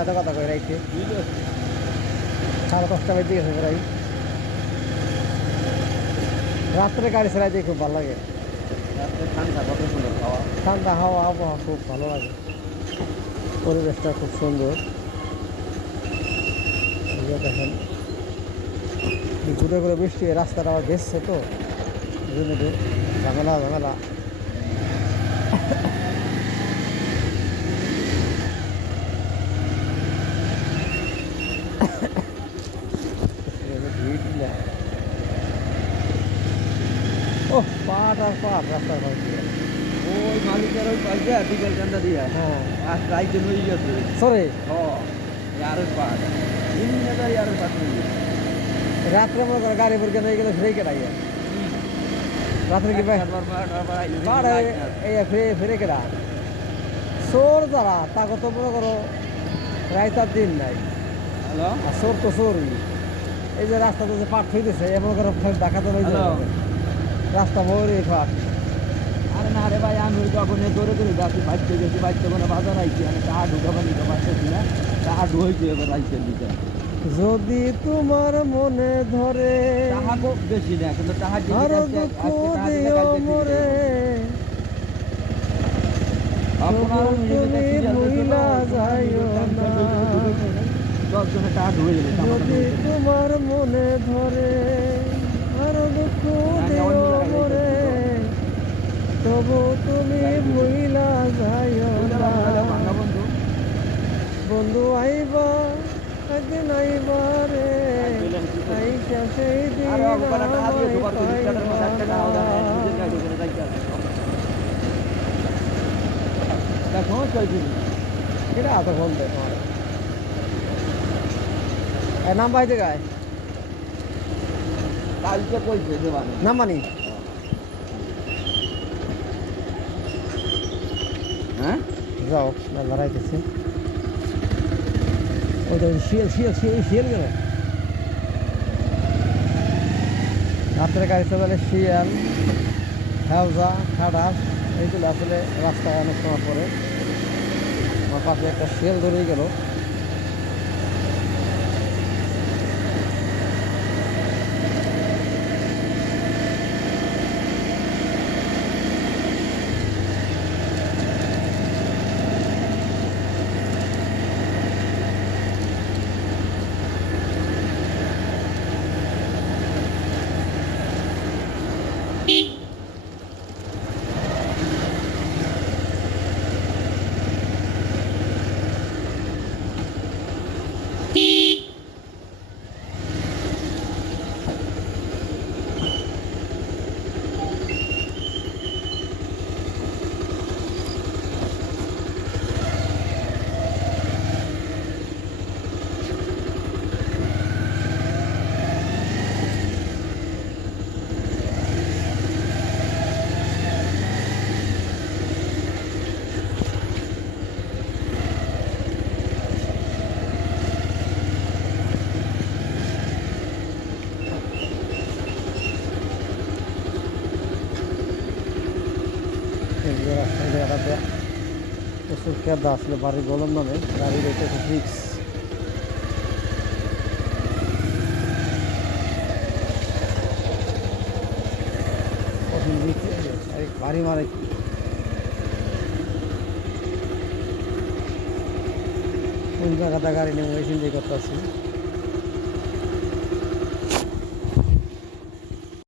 এত কথা কই রাইতে 10:30 বেজে গেছে প্রায়। রাত্রে গাড়ি চালাইতে খুব ভালো লাগে। ঠান্ডা কত সুন্দর খাওয়া, ঠান্ডা হাওয়া আবহাওয়া খুব ভালো লাগে, পরিবেশটা খুব সুন্দর। এই যে দেখেন ঘুরে ঘুরে বৃষ্টি, রাস্তাটা আবার ভেসছে তো এই জন্য একটু ঝামেলা ঝামেলা। ও পাট আর পাট রাস্তার পাশ দিয়ে। ওই মালিকের ওই পাইছে বিকেল কান্দা দিয়া হ্যাঁ আর রাইতে হয়ে গেছে। সরে আরো পাট ইন্দাদারি আরো পাট হয়ে গেছে। রাত্রে মনে করো গাড়ি পরীক্ষা নিয়ে গেলে ফিরে কেটা গিয়া রাত্রে কি ভাই এই ফিরে ফিরে কেটা চোর যারা তাকে তো মনে করো রাইতার দিন নাই। হ্যালো আর চোর তো চোরই। এই যে রাস্তাতে যে পাট হইতেছে এমন করে দেখা তো রাস্তা ভরে পাট। আরে না রে ভাই, আমি ওই তখন দৌড়ে দৌড়ে যাচ্ছি, বাড়তে গেছি, বাড়তে কোনো বাজার আইছি, আমি টাকা ঢুকাবার নিতে পারতেছি না, টাকা ঢুকাইছি এবার রাইতের দিকে। যদি তোমার মনে ধরে টাকা খুব বেশি না, কিন্তু টাকা আরো দুঃখ দিও মরে তুমি ভুইলা যাইও না। 10 জনের টাকা ঢুকে গেলে যদি তোমার মনে ধরে আরো দুঃখ দিও মরে তবু তুমি ভুইলা যাইও না। বন্ধু বন্ধু আইবা একদিন আইবা রে আইসা সেই দিন দেখো এটা আধা ঘন্টা তোমার নাম বাইতে গায় কালকে কইছে দেবানি নাম মানি। হ্যাঁ যাও না লড়াইতেছে ওই শিয়াল শিয়াল শিয়াল শিয়াল গেল রাত্রে গাড়ি চালালে শিয়াল হেউজা খাটাস এইগুলো আসলে রাস্তায় অনেক সময় পরে আমার পাশে একটা শিয়াল ধরেই গেল। জায়গাটাতে প্রচুর কেদা আসলে বাড়ির গলম নামে গাড়ির এটা খুব রিক্স। বাড়ি মারে কোন জায়গাটা গাড়ি নেমে চিন্তা করতে আসছি।